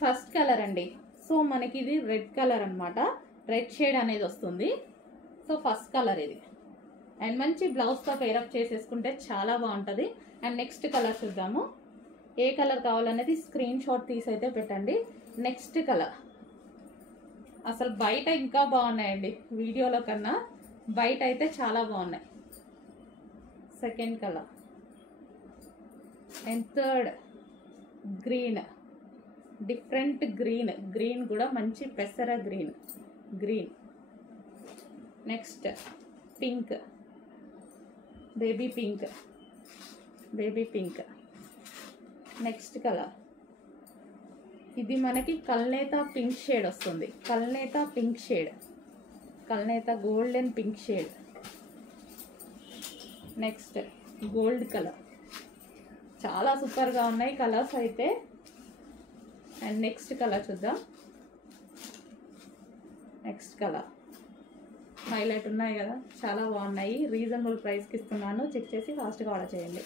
First colour అండి. So మనకి ఇది రెడ్ కలర్ అనమాట, రెడ్ షేడ్ అనేది వస్తుంది. సో ఫస్ట్ కలర్ ఇది. అండ్ మంచి బ్లౌజ్తో పేరప్ చేసేసుకుంటే చాలా బాగుంటుంది. అండ్ నెక్స్ట్ కలర్ చూద్దాము. ఏ కలర్ కావాలనేది స్క్రీన్ షాట్ తీసి అయితే పెట్టండి. నెక్స్ట్ కలర్ అసలు బయట ఇంకా బాగున్నాయండి, వీడియోలో కన్నా బయట అయితే చాలా బాగున్నాయి. Second colour and third green, different green. Green కూడా మంచి పెసర green. Green. Next pink, baby pink. Baby pink. Next colour ఇది మనకి కల్నేత పింక్ షేడ్ వస్తుంది. కల్నేత పింక్ షేడ్, కల్నేత golden pink shade. Next gold colour. చాలా సూపర్గా ఉన్నాయి కలర్స్ అయితే. అండ్ నెక్స్ట్ కలర్ చూద్దాం. నెక్స్ట్ కలర్ హైలైట్ ఉన్నాయి కదా, చాలా బాగున్నాయి. రీజనబుల్ ప్రైస్కి ఇస్తున్నాను, చెక్ చేసి ఫాస్ట్గా ఆర్డర్ చేయండి.